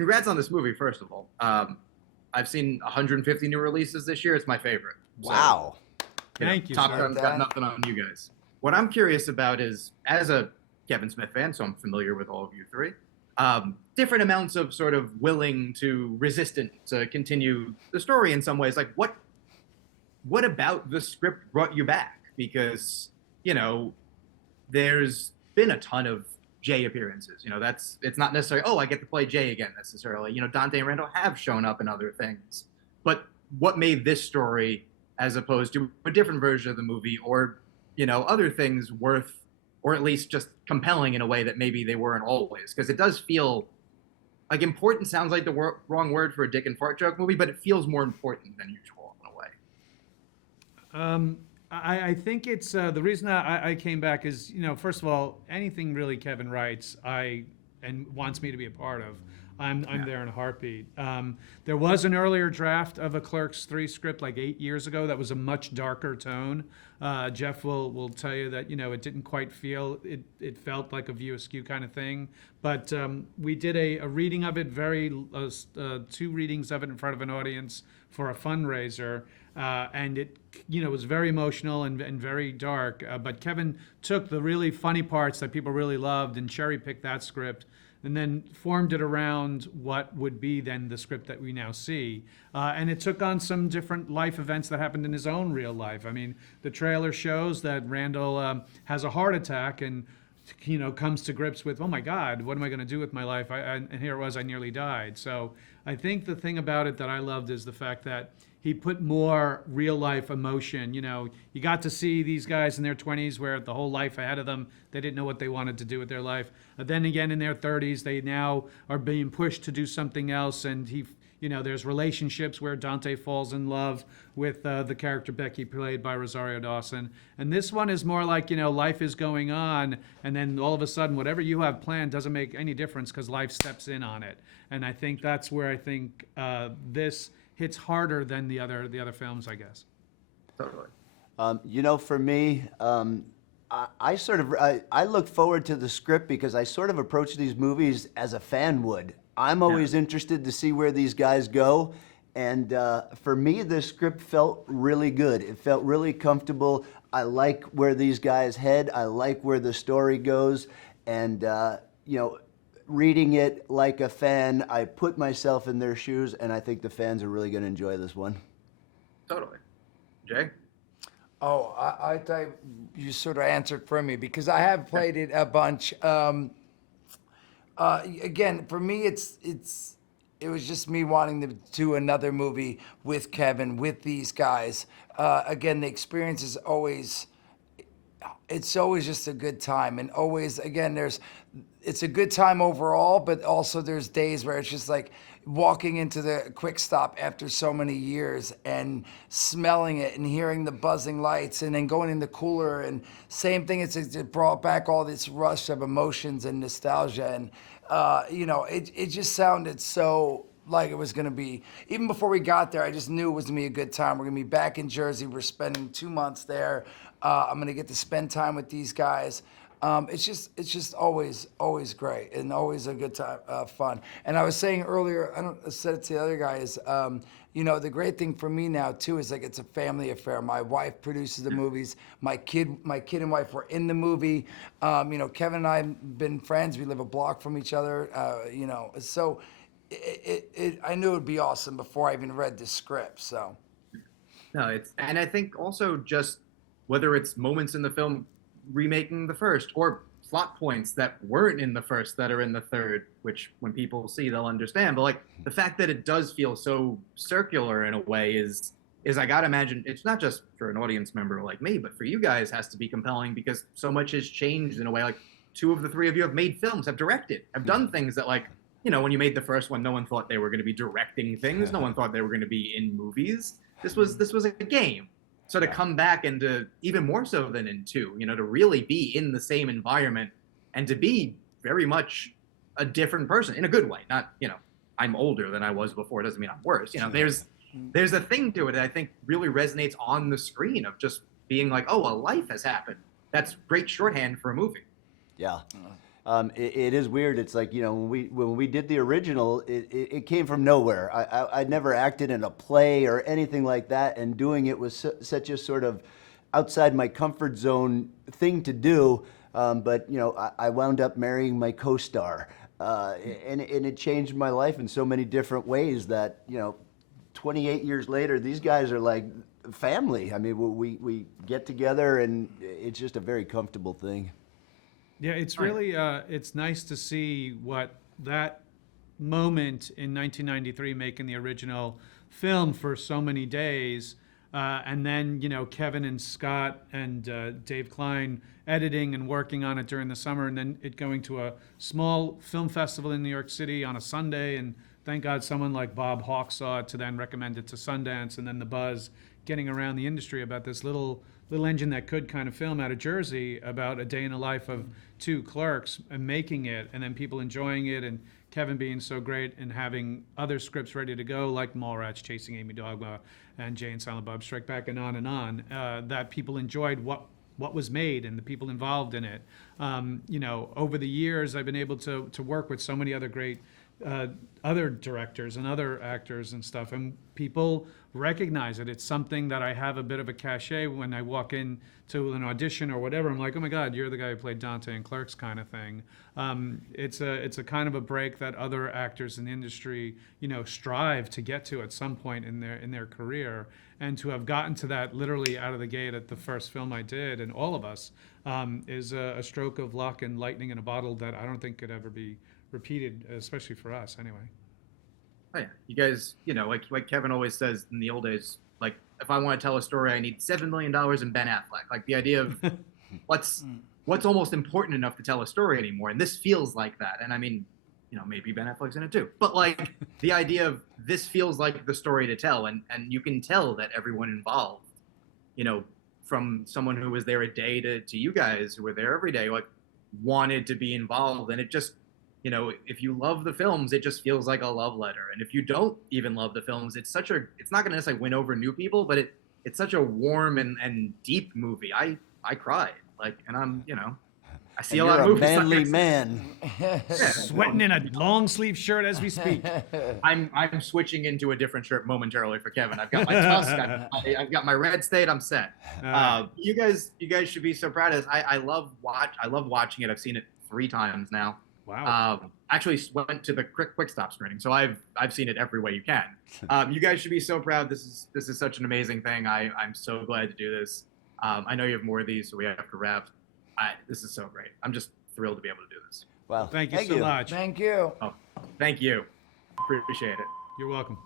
congrats on this movie, first of all. I've seen 150 new releases this year. It's my favorite. Wow. Thank you, Top sir. Gun's got nothing on you guys. What I'm curious about is, as a Kevin Smith fan, so I'm familiar with all of you three, different amounts of sort of willing to resistant to continue the story in some ways. Like, what about the script brought you back? Because, there's been a ton of Jay appearances. It's not necessarily, oh, I get to play Jay again necessarily. Dante and Randall have shown up in other things. But what made this story, as opposed to a different version of the movie, or, other things worth, or at least just compelling in a way that maybe they weren't always? Because it does feel like important sounds like the wrong word for a dick and fart joke movie, but it feels more important than usual in a way. I think it's the reason I came back is, first of all, anything really Kevin writes and wants me to be a part of, I'm there in a heartbeat. There was an earlier draft of a Clerks III script like 8 years ago that was a much darker tone. Jeff will tell you that, it didn't quite feel, it felt like a View Askew kind of thing. But we did a reading of it, 2 readings of it in front of an audience for a fundraiser. And it, was very emotional and very dark. But Kevin took the really funny parts that people really loved and cherry-picked that script, and then formed it around what would be then the script that we now see. And it took on some different life events that happened in his own real life. I mean, the trailer shows that Randall has a heart attack and, comes to grips with, oh my God, what am I going to do with my life? And here it was, I nearly died. So I think the thing about it that I loved is the fact that he put more real life emotion. You got to see these guys in their 20s where the whole life ahead of them, they didn't know what they wanted to do with their life. Then again, in their 30s, they now are being pushed to do something else. And there's relationships where Dante falls in love with the character Becky, played by Rosario Dawson. And this one is more like, life is going on, and then all of a sudden, whatever you have planned doesn't make any difference because life steps in on it. And I think that's where I think this hits harder than the other films, I guess. Totally. For me, I look forward to the script because I sort of approach these movies as a fan would. I'm always interested to see where these guys go. And for me, the script felt really good. It felt really comfortable. I like where these guys head. I like where the story goes. And, reading it like a fan, I put myself in their shoes, and I think the fans are really going to enjoy this one. Totally. Jay? Oh, I thought you sort of answered for me because I have played it a bunch. Again, for me, it was just me wanting to do another movie with Kevin, with these guys. Again, the experience is always, it's always just a good time, and always, again, it's a good time overall, but also there's days where it's just like walking into the Quick Stop after so many years and smelling it and hearing the buzzing lights and then going in the cooler, and same thing, it brought back all this rush of emotions and nostalgia, and it just sounded so like it was going to be, even before we got there, I just knew it was going to be a good time. We're going to be back in Jersey. We're spending 2 months there. I'm going to get to spend time with these guys. It's just always great and always a good time, fun. And I was saying earlier, I said it to the other guys, the great thing for me now too is like it's a family affair. My wife produces the movies. My kid and wife were in the movie. Kevin and I have been friends. We live a block from each other. So I knew it would be awesome before I even read the script. So. No, and I think also just whether it's moments in the film remaking the first, or plot points that weren't in the first that are in the third, which when people see, they'll understand. But like the fact that it does feel so circular in a way is I gotta imagine it's not just for an audience member like me, but for you guys has to be compelling because so much has changed in a way. Like 2 of the 3 of you have made films, have directed, have done things that like, when you made the first one, no one thought they were going to be directing things. No one thought they were going to be in movies. This was a game. So to come back and to, even more so than in 2, to really be in the same environment and to be very much a different person in a good way. Not, I'm older than I was before. It doesn't mean I'm worse. There's a thing to it that I think really resonates on the screen of just being like, oh, a life has happened. That's great shorthand for a movie. Yeah. It is weird. It's like, when we did the original, it came from nowhere. I'd never acted in a play or anything like that, and doing it was such a sort of outside my comfort zone thing to do. But I wound up marrying my co-star, and it changed my life in so many different ways that 28 years later, these guys are like family. I mean, we get together, and it's just a very comfortable thing. Yeah, it's really it's nice to see what that moment in 1993 making the original film for so many days, and then Kevin and Scott and Dave Klein editing and working on it during the summer, and then it going to a small film festival in New York City on a Sunday, and thank God someone like Bob Hawke saw it to then recommend it to Sundance, and then the buzz getting around the industry about this little engine that could kind of film out of Jersey about a day in the life of two clerks and making it, and then people enjoying it, and Kevin being so great and having other scripts ready to go like Mallrats, Chasing Amy Dogma, and Jay and Silent Bob Strike Back, and on, that people enjoyed what was made and the people involved in it. Over the years, I've been able to work with so many other great other directors and other actors and stuff, and people recognize it. It's something that I have a bit of a cachet when I walk in to an audition or whatever. I'm like, oh my God, you're the guy who played Dante in Clerks, kind of thing. It's a kind of a break that other actors in the industry, strive to get to at some point in their career, and to have gotten to that literally out of the gate at the first film I did, and all of us, is a stroke of luck and lightning in a bottle that I don't think could ever be repeated, especially for us anyway. Oh yeah, you guys, like Kevin always says in the old days, like if I want to tell a story, I need $7 million in Ben Affleck. Like the idea of what's almost important enough to tell a story anymore, and this feels like that. And I mean, maybe Ben Affleck's in it too, but like the idea of this feels like the story to tell, and you can tell that everyone involved, from someone who was there a day to you guys who were there every day, like wanted to be involved, and it just. If you love the films, it just feels like a love letter. And if you don't even love the films, it's not going to necessarily win over new people, but it's such a warm and deep movie. I cried, and I'm, I see a lot of movies. You're a manly man. Sweating in a long sleeve shirt as we speak. I'm switching into a different shirt momentarily for Kevin. I've got my tusk, I've got my red state. I'm set. You guys should be so proud of this. I love watching it. I've seen it 3 times now. Wow. Actually went to the quick stop screening, so I've seen it every way you can. You guys should be so proud. This is such an amazing thing. I'm so glad to do this. I know you have more of these, so we have to wrap. This is so great. I'm just thrilled to be able to do this. Well, thank you so much. Thank you. Oh, thank you. Appreciate it. You're welcome.